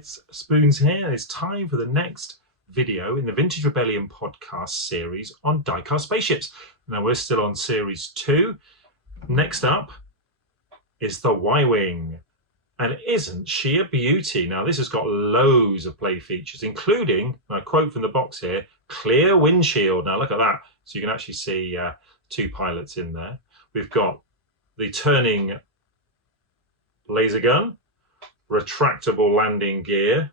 Smith's Spoons here. It's time for the next video in the Vintage Rebellion podcast series on diecast spaceships. Now we're still on series 2. Next up is the Y-Wing. And isn't she a beauty? Now this has got loads of play features, including, and I quote from the box here, clear windshield. Now look at that. So you can actually see two pilots in there. We've got the turning laser gun, retractable landing gear,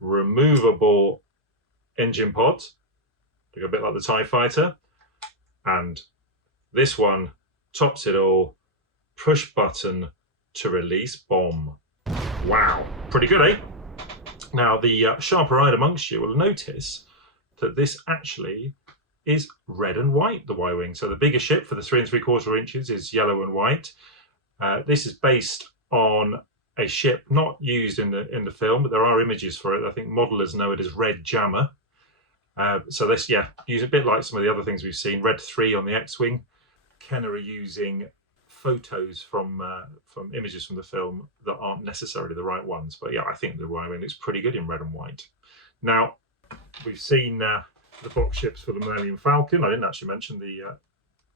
removable engine pods, look a bit like the TIE Fighter, and this one tops it all, push button to release bomb. Wow, pretty good, eh? Now the sharper-eyed amongst you will notice that this actually is red and white, the Y-Wing. So the bigger ship for the 3 3/4 inches is yellow and white. This is based on a ship not used in the film, but there are images for it. I think modelers know it as Red Jammer. So this, use a bit like some of the other things we've seen. Red 3 on the X-Wing. Kenner are using photos from images from the film that aren't necessarily the right ones. But yeah, I think the Y-Wing looks pretty good in red and white. Now, we've seen the box ships for the Millennium Falcon. I didn't actually mention the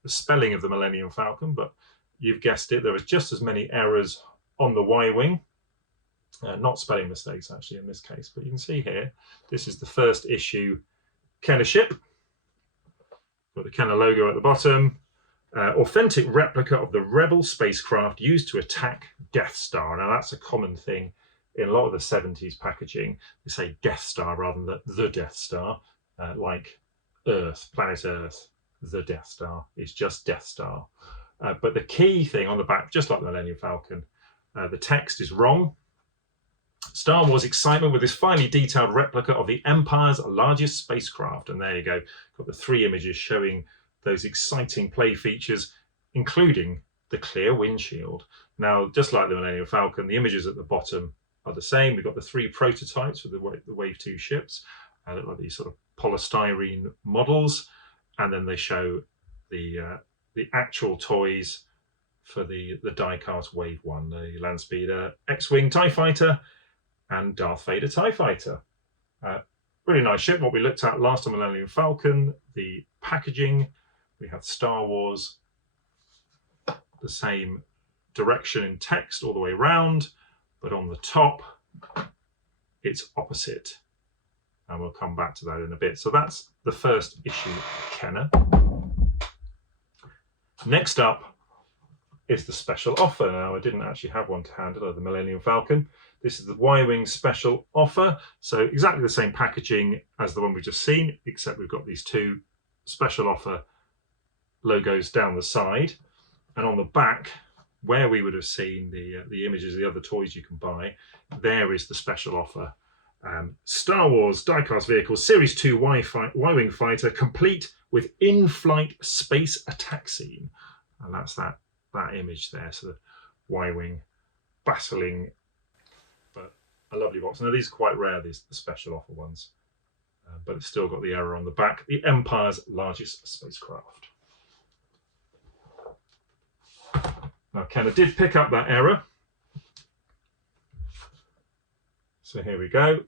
spelling of the Millennium Falcon, but you've guessed it, there was just as many errors on the Y-Wing. Not spelling mistakes, actually, in this case. But you can see here, this is the first issue Kenner ship. Got the Kenner logo at the bottom. Authentic replica of the Rebel spacecraft used to attack Death Star. Now, that's a common thing in a lot of the 70s packaging. They say Death Star rather than the Death Star, like Earth, planet Earth. The Death Star is just Death Star. But the key thing on the back, just like the Millennium Falcon, the text is wrong. Star Wars excitement with this finely detailed replica of the Empire's largest spacecraft. And there you go. Got the 3 images showing those exciting play features, including the clear windshield. Now, just like the Millennium Falcon, the images at the bottom are the same. We've got the 3 prototypes for the Wave 2 ships. Look like these sort of polystyrene models. And then they show the actual toys for the diecast Wave 1, the Landspeeder X-Wing TIE Fighter and Darth Vader TIE Fighter. Really nice ship. What we looked at last time, Millennium Falcon, the packaging, we have Star Wars, the same direction in text all the way around, but on the top, it's opposite. And we'll come back to that in a bit. So that's the first issue, Kenner. Next up is the special offer. Now, I didn't actually have one to hand, did I? The Millennium Falcon. This is the Y-Wing special offer. So exactly the same packaging as the one we've just seen, except we've got these 2 special offer logos down the side. And on the back, where we would have seen the images of the other toys you can buy, there is the special offer. Star Wars diecast vehicle Series 2 Y-Wing fighter, complete with in-flight space attack scene. And that's that image there. So the Y-Wing battling, but a lovely box. Now these are quite rare, the special offer ones, but it's still got the error on the back. The Empire's largest spacecraft. Now Kenner did pick up that error. So here we go.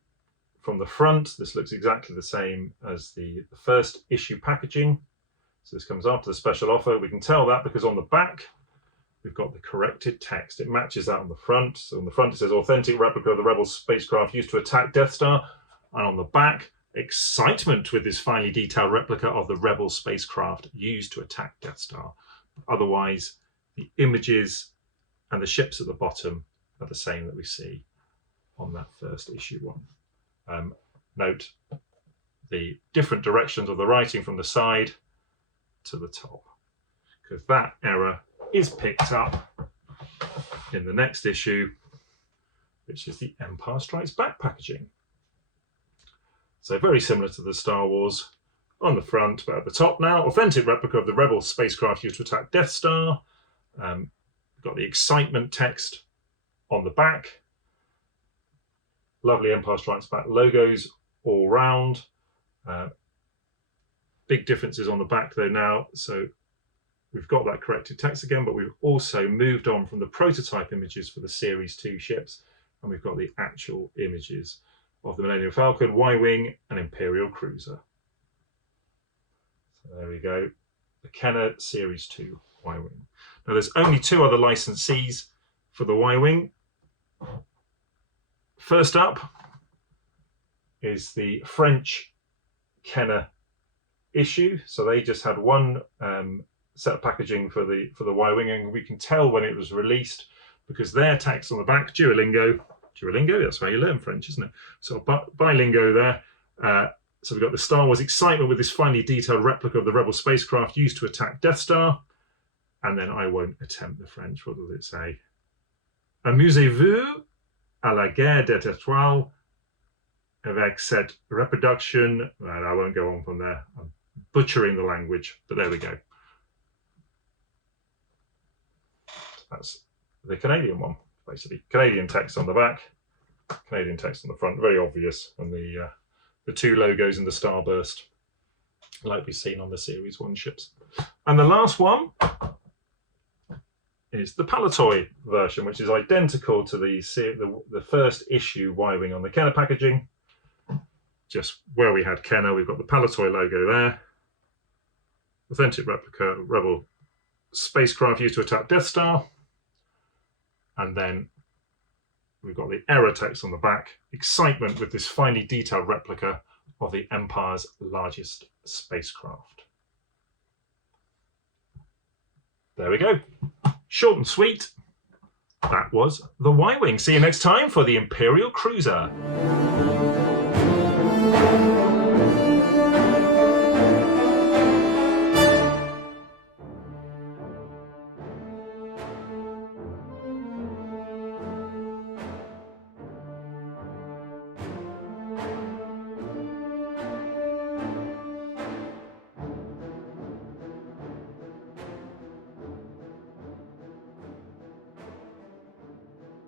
From the front, this looks exactly the same as the first issue packaging. So this comes after the special offer. We can tell that because on the back, we've got the corrected text. It matches that on the front. So on the front, it says authentic replica of the Rebel spacecraft used to attack Death Star. And on the back, excitement with this finely detailed replica of the Rebel spacecraft used to attack Death Star. Otherwise, the images and the ships at the bottom are the same that we see on that first issue one. Note the different directions of the writing from the side to the top, because that error is picked up in the next issue, which is the Empire Strikes Back packaging. So very similar to the Star Wars on the front, but at the top now, authentic replica of the Rebel spacecraft used to attack Death Star. We've got the excitement text on the back. Lovely Empire Strikes Back logos all round. Big differences on the back though now. So we've got that corrected text again, but we've also moved on from the prototype images for the Series 2 ships and we've got the actual images of the Millennium Falcon, Y-Wing, and Imperial Cruiser. So there we go, the Kenner Series 2 Y-Wing. Now there's only 2 other licensees for the Y-Wing. First up is the French Kenner issue. So they just had one set of packaging for the Y-Wing, and we can tell when it was released because their text on the back, Duolingo, that's how you learn French, isn't it? So bilingo there. So we've got the Star Wars excitement with this finely detailed replica of the Rebel spacecraft used to attack Death Star. And then I won't attempt the French. What does it say? Amusez-vous à la guerre des étoiles avec cette reproduction. Well, I won't go on from there. I'm butchering the language, but there we go. That's the Canadian one, basically. Canadian text on the back, Canadian text on the front, very obvious, and the 2 logos in the starburst, like we've seen on the Series 1 ships. And the last one is the Palitoy version, which is identical to the first issue Y-Wing on the Kenner packaging. Just where we had Kenner, we've got the Palitoy logo there. Authentic replica Rebel spacecraft used to attack Death Star. And then we've got the error text on the back. Excitement with this finely detailed replica of the Empire's largest spacecraft. There we go. Short and sweet. That was the Y-Wing. See you next time for the Imperial Cruiser.